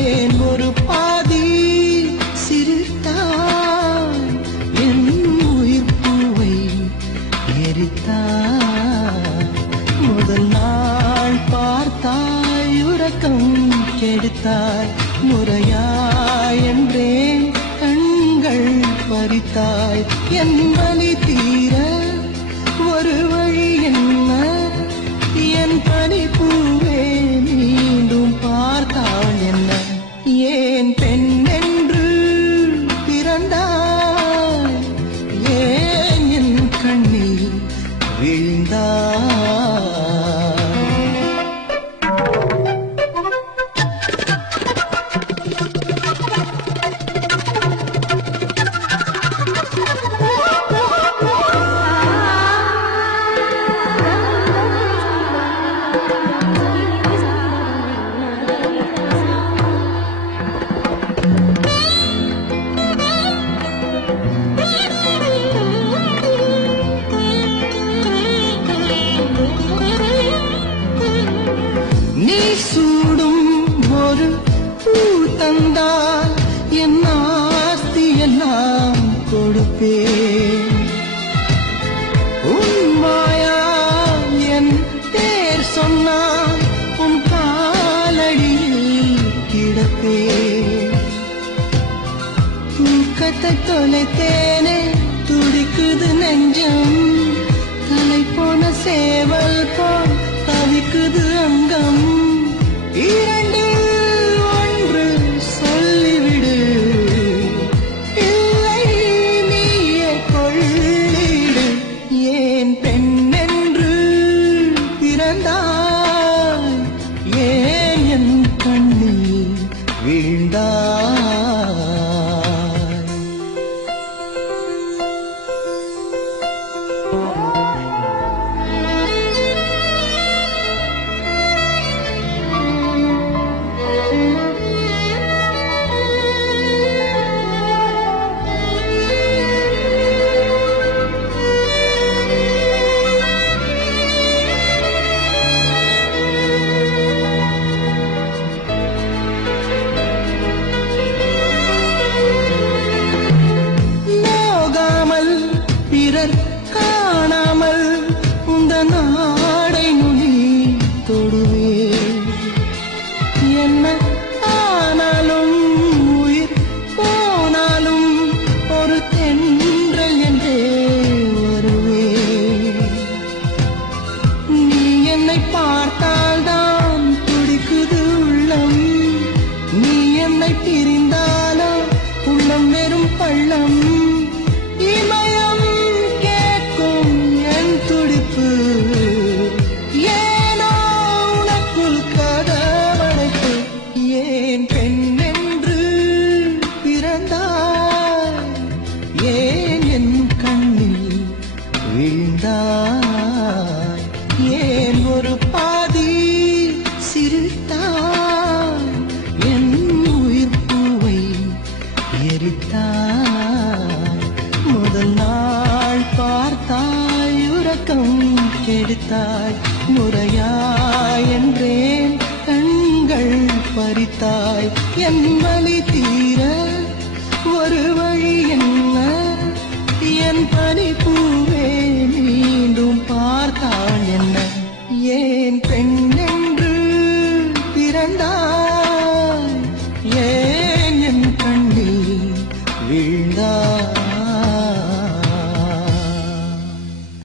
ஏன் ஒரு பாதி சிரித்தாய், என் உயிர் பூவை எரித்தாய். முதல் நாள் பார்த்தாய், உறக்கம் கெடுத்தாய். முறையாய் என்றேன் கண்கள் பறித்தாய். என் வலி தீர ஒரு வழி என்ன, என் பனிப்பூவே மீண்டும் பார்த்தாள் என்ன. ஏன் பெண் என்று பிறந்தாய், ஏன் என் கண்ணில் விழுந்தாய். நீ சூடும் ஒரு பூ தந்தால் என் ஆஸ்தி எல்லாம் கொடுப்பேன். உன் மாயா என் பேர் சொன்னால் உன் காலடியில் கிடப்பேன். தூக்கத்தை தொலைத்தேனே, துடிக்குது நெஞ்சம். தலை போன சேவல் போல் தவிக்குது அங்கம். இரண்டில் ஒன்று சொல்லிவிடு, இல்லை நீயே கொள்ளிடு. ஏன் பெண் என்று பிறந்தாய், ஏன் என் கண்ணில் வீழ்ந்தாய். பிறர் காணாமல் உந்த நாடை நுனி தொடுவே. என்ன ஆனாலும் உயிர் போனாலும் ஒரு தென்றல் என்றே வருவே. நீ என்னை பார்த்தால்தான் துடிக்குது உள்ளம். நீ என்னை பிரிந்தாலோ உள்ளம் வெறும் பள்ளம். இமயம் கேட்கும் என் துடிப்பு, ஏனோ உனக்குள் கதவடைப்பு. ஏன் பெண் என்று பிறந்தாய், ஏன் என் கண்ணில் விழுந்தாய். ஏன் ஒரு பாதி சிரித்தாய், என் உயிர் பூவை எரித்தாய். முதல் நாள் பார்த்தாய், உறக்கம் கெடுத்தாய். முறையாய் என்றேன் கண்கள் பறித்தாய். என் வலி தீர ஒரு வழி என்ன, என் பனிப்பூவே மீண்டும் பார்த்தாள் என்ன.